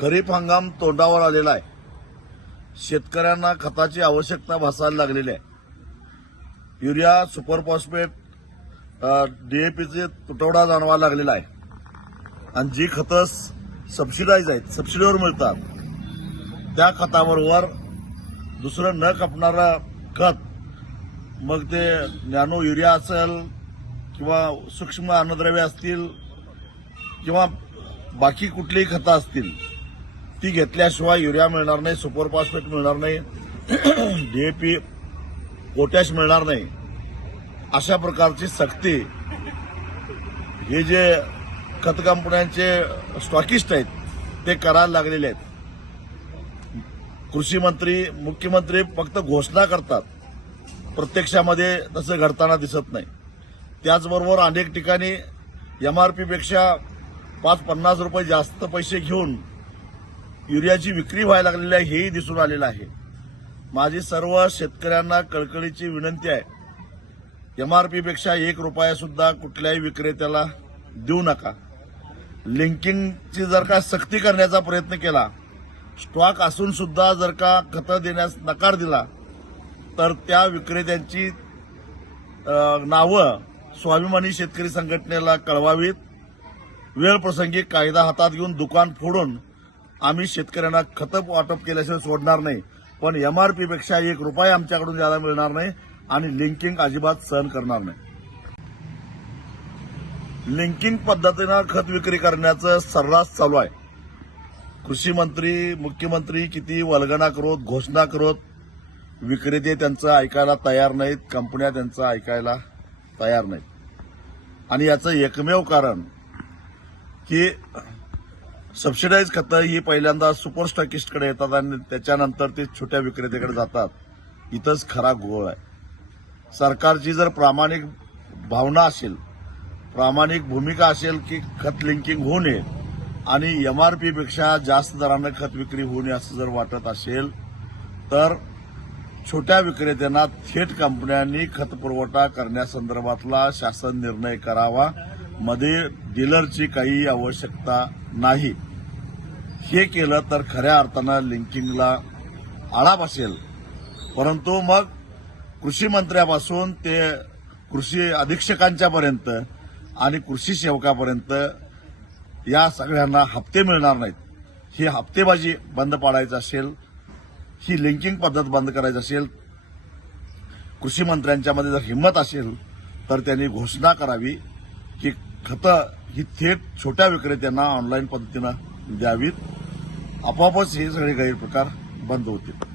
खरीप हंगाम तोंडावर आलेला आहे शेतकऱ्यांना खताची आवश्यकता भासायला लागलेली आहे युरिया सुपर फॉस्फेट डीएपीचे तुटवडा जाणवा लागलेला आहे आणि जी खतं सबसिडाईज आहेत सबसिडीवर मिळतात त्या खताबरोबर दुसरं न कापणारं खत मग ते नॅनो युरिया असेल किंवा सूक्ष्म अन्नद्रव्य असतील किंवा बाकी कुठलीही खतं असतील ती घेतल्याशिवाय युरिया मिळणार नाही सुपरफास्फेट मिळणार नाही डीएपी पोटॅश मिळणार नाही अशा प्रकारची सक्ती हे जे खत कंपन्यांचे स्टॉकिस्ट आहेत ते करायला लागलेले आहेत कृषी मंत्री मुख्यमंत्री फक्त घोषणा करतात प्रत्यक्षामध्ये तसं घडताना दिसत नाही त्याचबरोबर अनेक ठिकाणी एमआरपीपेक्षा पाच पन्नास रुपये जास्त पैसे घेऊन युरियाची विक्री व्हायला लागलेली आहे हेही दिसून आलेलं आहे माझी सर्व शेतकऱ्यांना कळकळीची विनंती आहे एमआरपीपेक्षा एक सुद्धा कुठल्याही विक्रेत्याला देऊ नका लिंकिंगची जर का सक्ती करण्याचा प्रयत्न केला स्टॉक असून सुद्धा जर का खतं देण्यास नकार दिला तर त्या विक्रेत्यांची नावं स्वाभिमानी शेतकरी संघटनेला कळवावीत वेळप्रसंगी कायदा हातात घेऊन दुकान फोडून आम्ही शेतकऱ्यांना खतप वाटप केल्याशिवाय सोडणार नाही पण पेक्षा एक रुपया आमच्याकडून ज्यादा मिळणार नाही आणि लिंकिंग अजिबात सहन करणार नाही लिंकिंग पद्धतीनं खत विक्री करण्याचं सर्रास चालू आहे कृषी मंत्री मुख्यमंत्री किती वलगणा करत घोषणा करत विक्रेते त्यांचं ऐकायला तयार नाहीत कंपन्या त्यांचं ऐकायला तयार नाहीत आणि याचं एकमेव कारण की सबसिडाईज खतं ही पहिल्यांदा सुपर स्टॉकिस्टकडे येतात आणि त्याच्यानंतर ते छोट्या विक्रेत्याकडे जातात इथंच खरा गोळ आहे सरकारची जर प्रामाणिक भावना असेल प्रामाणिक भूमिका असेल की खत लिंकिंग होऊ नये आणि एमआरपीपेक्षा जास्त दरानं खत विक्री होऊ नये असं जर वाटत असेल तर छोट्या विक्रेत्यांना थेट कंपन्यांनी खत पुरवठा करण्यासंदर्भातला शासन निर्णय करावा मध्ये डीलरची काही आवश्यकता नाही हे केलं तर खऱ्या अर्थानं लिंकिंगला आळा बसेल परंतु मग कृषी मंत्र्यापासून ते कृषी अधीक्षकांच्या पर्यंत आणि कृषी सेवकापर्यंत या सगळ्यांना हप्ते मिळणार नाहीत ही हप्तेबाजी बंद पाडायचं असेल ही लिंकिंग पद्धत बंद करायची असेल कृषी मंत्र्यांच्यामध्ये जर हिंमत असेल तर त्यांनी घोषणा करावी की खतं ही थेट छोट्या विक्रेत्यांना ऑनलाईन पद्धतीनं द्यावीत आपोआपच हे सगळे गैरप्रकार बंद होतील